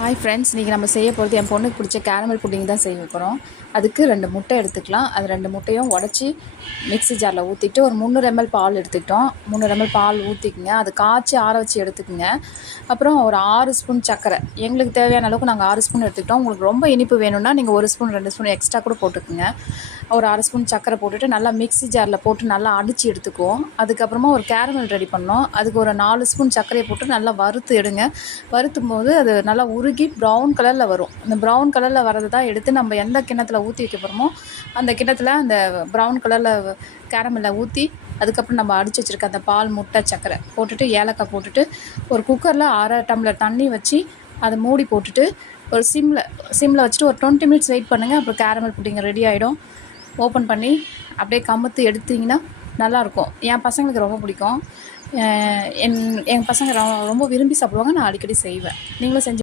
Hi friends, இன்றைக்கி நம்ம செய்ய போகிறது என் பொண்ணுக்கு பிடிச்ச கேரமல் புட்டிங் தான் செய்ய போகிறோம். அதுக்கு 2 முட்டை எடுத்துக்கலாம். அது 2 முட்டையும் உடச்சி மிக்ஸி ஜாரில் ஊற்றிட்டு ஒரு 300 ml பால் எடுத்துக்கிட்டோம். 300 ml பால் ஊற்றிக்குங்க. அது காய்ச்சி ஆற வச்சு எடுத்துக்கோங்க. அப்புறம் ஒரு 6 ஸ்பூன் சர்க்கரை, எங்களுக்கு தேவையான அளவுக்கு நாங்கள் 6 ஸ்பூன் எடுத்துக்கிட்டோம். உங்களுக்கு ரொம்ப இனிப்பு வேணும்னா நீங்கள் 1 ஸ்பூன் 2 ஸ்பூன் எக்ஸ்ட்ரா கூட போட்டுக்குங்க. ஒரு 6 ஸ்பூன் சர்க்கரை போட்டுட்டு நல்லா மிக்ஸி ஜாரில் போட்டு நல்லா அடித்து எடுத்துக்குவோம். அதுக்கப்புறமா ஒரு கேரமல் ரெடி பண்ணோம். அதுக்கு ஒரு 4 ஸ்பூன் சர்க்கரையை போட்டு நல்லா வறுத்து எடுங்க. வறுத்தும் போது அது நல்லா உருகி ப்ரௌன் கலரில் வரும். அந்த ப்ரௌன் கலரில் வரது தான் எடுத்து நம்ம எந்த கிண்ணத்தில் ஊற்றி வைக்க போகிறோமோ அந்த கிண்ணத்தில் அந்த ப்ரௌன் கலரில் கேரமலில் ஊற்றி அதுக்கப்புறம் நம்ம அடித்து வச்சுருக்க அந்த பால், முட்டை, சர்க்கரை போட்டுட்டு ஏலக்காய் போட்டுட்டு ஒரு குக்கரில் 1/2 டம்ளர் தண்ணி வச்சு அதை மூடி போட்டுட்டு ஒரு சிம்மில் வச்சுட்டு ஒரு 20 மினிட்ஸ் வெயிட் பண்ணுங்கள். அப்புறம் கேரமல் புட்டிங் ரெடி ஆகிடும். ஓப்பன் பண்ணி அப்படியே கமுத்து எடுத்திங்கன்னா நல்லாயிருக்கும். என் பசங்களுக்கு ரொம்ப பிடிக்கும். என் பசங்க ரொம்ப விரும்பி சாப்பிடுவாங்க. நான் அடிக்கடி செய்வேன். நீங்களும் செஞ்சு